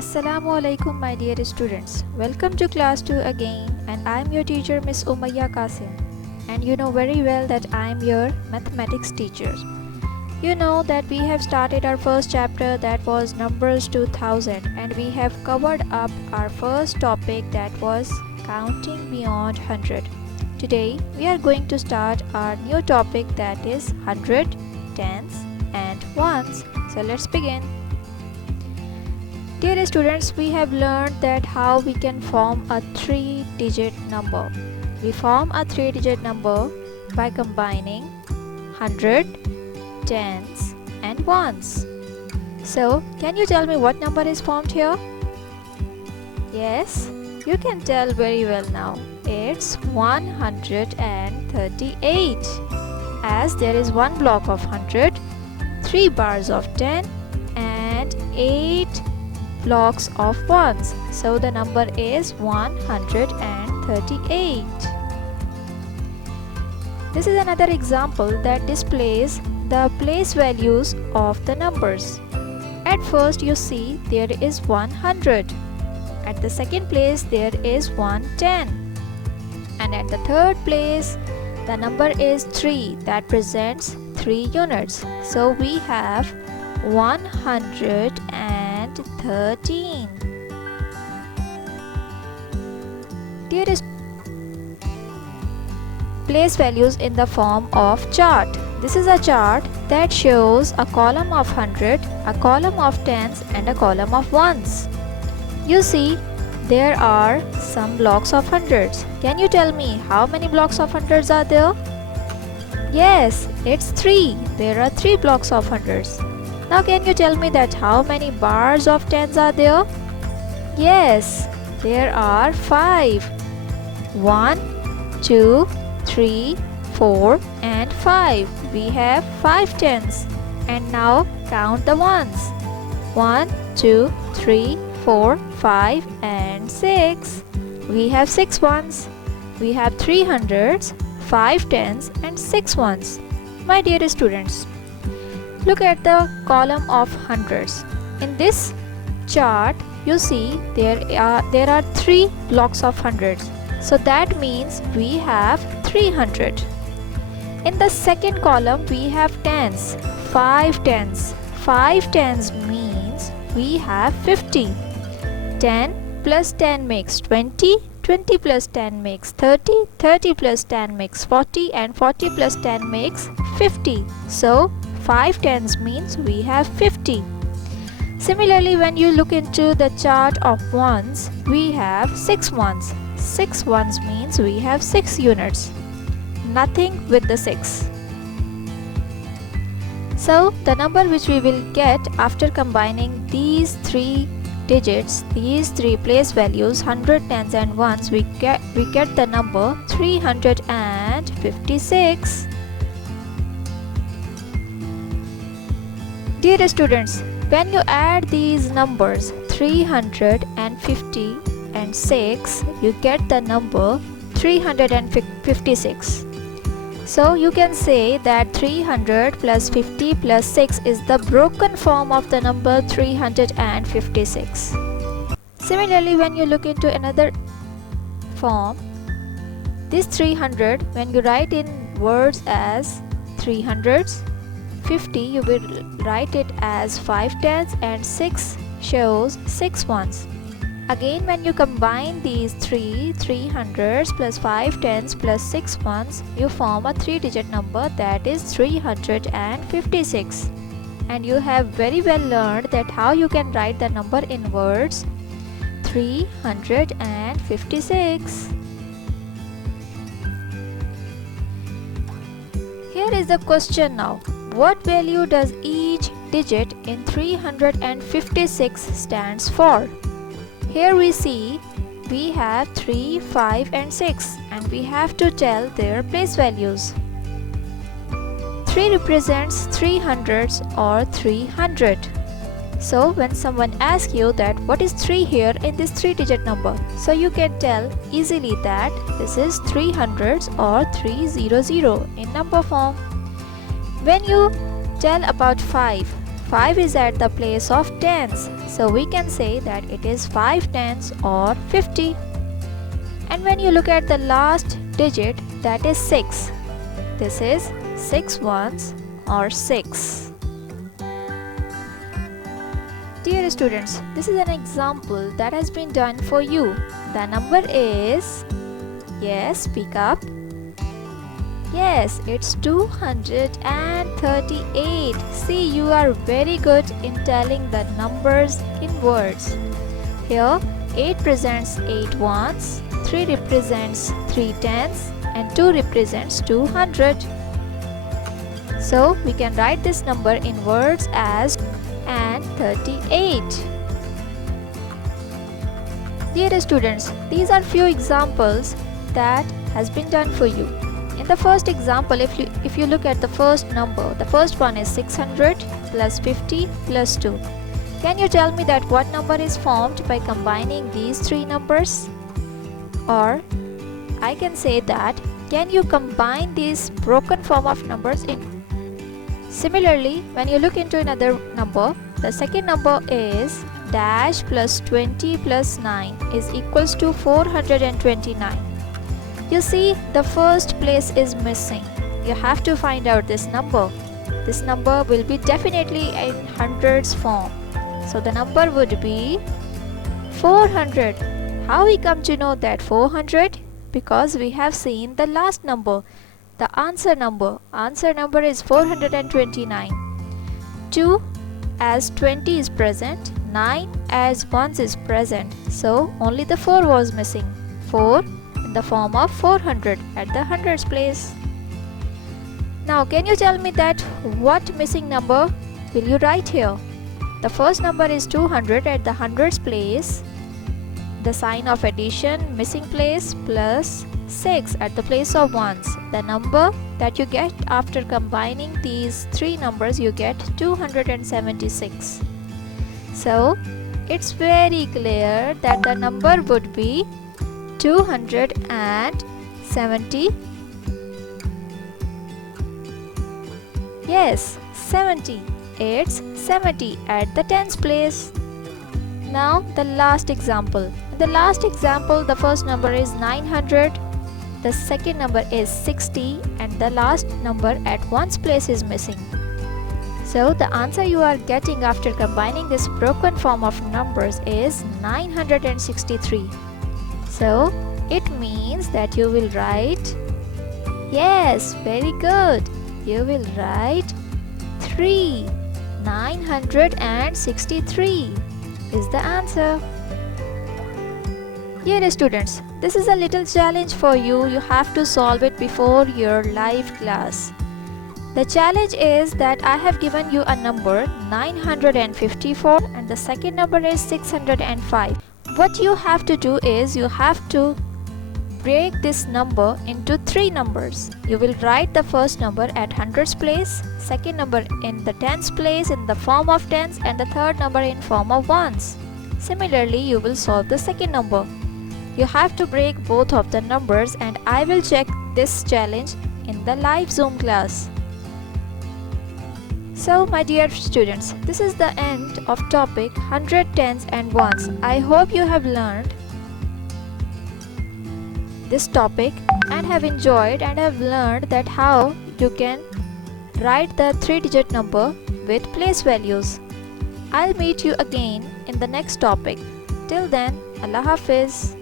Assalamu alaikum my dear students. Welcome to class 2 again, and I am your teacher Miss Umayya Qasim. And you know very well that I am your mathematics teacher. You know that we have started our first chapter, that was numbers 2000, and we have covered up our first topic, that was counting beyond 100. Today we are going to start our new topic, that is 100, tens and ones. So let's begin. Dear students, we have learned that how we can form a 3-digit number. We form a 3-digit number by combining 100, tens and ones. So, can you tell me what number is formed here? Yes, you can tell very well now. It's 138. As there is one block of 100, 3 bars of 10 and 8 blocks of ones. So the number is 138. This is another example that displays the place values of the numbers. At first you see there is 100. At the second place there is 110. And at the third place the number is 3, that presents 3 units. So we have 113. Dearest, place values in the form of chart. This is a chart that shows a column of 100, a column of tens and a column of ones. You see, there are some blocks of hundreds. Can you tell me how many blocks of hundreds are there? Yes, it's 3. There are 3 blocks of hundreds. Now can you tell me that how many bars of tens are there? Yes, there are 5. 1, 2, 3, 4 and 5. We have 5 tens. And now count the ones. 1, 2, 3, 4, 5 and 6. We have 6 ones. We have 3 hundreds, 5 tens and 6 ones. My dear students, look at the column of hundreds. In this chart, you see there are 3 blocks of hundreds. So that means we have 300. In the second column, we have tens, 5 tens. 5 tens means we have 50. 10 plus 10 makes 20. 20 plus 10 makes 30. 30 plus 10 makes 40. And 40 plus 10 makes 50. So 5 tens means we have 50. Similarly, when you look into the chart of ones, we have 6 ones. 6 ones means we have 6 units. Nothing with the 6. So the number which we will get after combining these 3 digits, these 3 place values, 100, tens and ones, we get the number 356. Dear students, when you add these numbers 350 and 6, you get the number 356. So you can say that 300 plus 50 plus 6 is the broken form of the number 356. Similarly, when you look into another form, this 300, when you write in words as 300s, 50 you will write it as 5 tens and 6 shows 6 ones. Again, when you combine these 300s plus 5 tens plus 6 ones, you form a 3-digit number, that is 356. And you have very well learned that how you can write the number in words 356. Here is the question now. What value does each digit in 356 stands for? Here we see we have 3, 5 and 6, and we have to tell their place values. 3 represents 300s or 300. So when someone asks you that what is 3 here in this 3-digit number, so you can tell easily that this is 300s or 300 in number form. When you tell about 5, 5 is at the place of tens, so we can say that it is 5 tens or 50. And when you look at the last digit, that is 6. This is 6 ones or 6. Dear students, this is an example that has been done for you. The number is, yes, speak up. Yes, it's 238. See, you are very good in telling the numbers in words. Here, 8 represents 8 ones, 3 represents 3 tens, and 2 represents 200. So, we can write this number in words as and 38. Dear students, these are few examples that has been done for you. In the first example, if you look at the first number, the first one is 600 plus 50 plus 2. Can you tell me that what number is formed by combining these three numbers? Or I can say that, can you combine these broken form of numbers in? Similarly, when you look into another number, the second number is dash plus 20 plus 9 is equals to 429. You see, the first place is missing. You have to find out this number. This number will be definitely in hundreds form. So the number would be 400. How we come to know that 400? Because we have seen the last number, the answer number. Answer number is 429. 2 as 20 is present, 9 as 1 is present. So only the 4 was missing. 4 in the form of 400 at the hundreds place. Now can you tell me that what missing number will you write here? The first number is 200 at the hundreds place. The sign of addition missing place plus 6 at the place of ones. The number that you get after combining these three numbers, you get 276. So it's very clear that the number would be 270. Yes, 70. It's 70 at the tens place. Now the last example. In the last example, the first number is 900, the second number is 60, and the last number at ones place is missing. So the answer you are getting after combining this broken form of numbers is 963. So it means that you will write, yes, very good, you will write 3. 963 is the answer. Dear students, this is a little challenge for you. You have to solve it before your live class. The challenge is that I have given you a number 954 and the second number is 605. What you have to do is you have to break this number into three numbers. You will write the first number at hundreds place, second number in the tens place in the form of tens, and the third number in form of ones. Similarly, you will solve the second number. You have to break both of the numbers, and I will check this challenge in the live Zoom class. So my dear students, this is the end of topic 100 tens and ones. I hope you have learned this topic and have enjoyed and have learned that how you can write the 3-digit number with place values. I'll meet you again in the next topic. Till then, Allah Hafiz.